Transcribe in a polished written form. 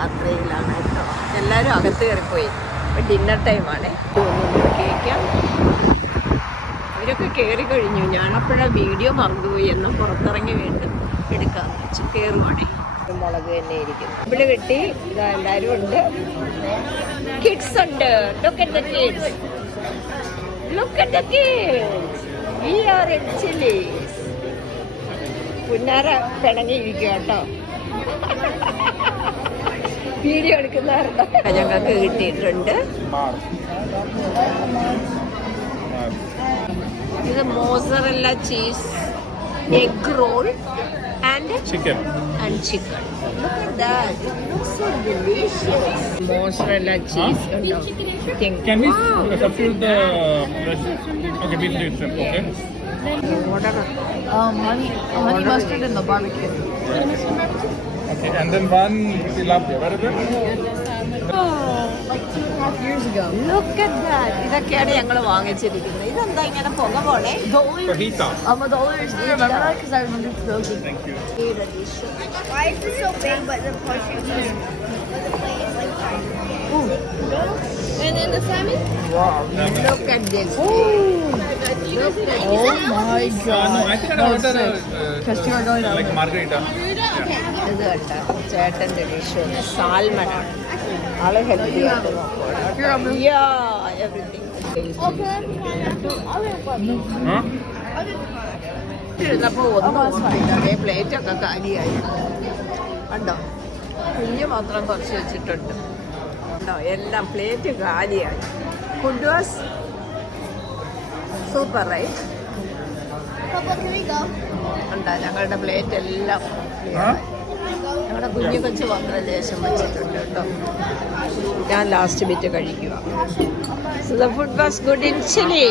യാത്രയിലാണ് കേട്ടോ. എല്ലാവരും അകത്ത് കയറിപ്പോയി. ഇപ്പം ഡിന്നർ ടൈമാണ്. കേൾക്കാം. ഇവരൊക്കെ കയറി കഴിഞ്ഞു. ഞാനപ്പോഴാ വീഡിയോ മറന്നുപോയി. എന്നും പുറത്തിറങ്ങി വീണ്ടും എടുക്കാമെന്ന് വെച്ച് കയറുവാണേ. മുളക് തന്നെ ഇരിക്കുന്നു. ഇവിടെ കിട്ടി. ഇതാ എല്ലാവരും ഉണ്ട്. കിഡ്സ് ഉണ്ട്. Look at the kids. Look at the kids. We are in Chillies. പുന്നാര പിണങ്ങിയിരിക്കുക കേട്ടോ. വീഡിയോ എടുക്കുന്നവരുണ്ടോ? ഞങ്ങൾക്ക് കിട്ടിയിട്ടുണ്ട്. ഇത് mozzarella cheese egg roll and chicken. Look at that. It looks so delicious. Mozzarella cheese. Can we substitute the okay, beef strip, okay? Whatever. Honey mustard and the barbecue. Okay, and then one tilapia. Where is it? Like 2.5 years ago. Look at that. ഇതൊക്കെയാണ് ഞങ്ങൾ വാങ്ങിച്ചിരിക്കുന്നത്. ഇതെന്താ ഇങ്ങനെ പുക പോലെ? The only Fajita. the only reason I remember that because I remember smoking. Thank you. Why is it so big but the portion is like tiny? Ooh. And then the salmon? Wow. Look at this. Look at Oh my god. No, I think I ordered Because you are going out. like margarita. ഇത് കേട്ടോ. ചേട്ടൻ്റെ dish സാൽമണാണ്. ആള് healthy ആയിട്ട് നോക്കണം. Everything Huh? ഇരുന്നപ്പോൾ ഒന്നും അതേ പ്ലേറ്റൊക്കെ കാലിയായി. കണ്ടോ, കുഞ്ഞ് മാത്രം കുറച്ച് വെച്ചിട്ടുണ്ട്. കണ്ടോ, എല്ലാം പ്ലേറ്റ് കാലിയായി. Food was super right. ഉണ്ടോ, ഞങ്ങളുടെ പ്ലേറ്റ് എല്ലാം ഞങ്ങളുടെ കുഞ്ഞു കൊച്ചു മാത്രം ലേശം വെച്ചിട്ടുണ്ട് കേട്ടോ. ഞാൻ ലാസ്റ്റ് ബിറ്റ് കഴിക്കുക. So the food was good in Chile.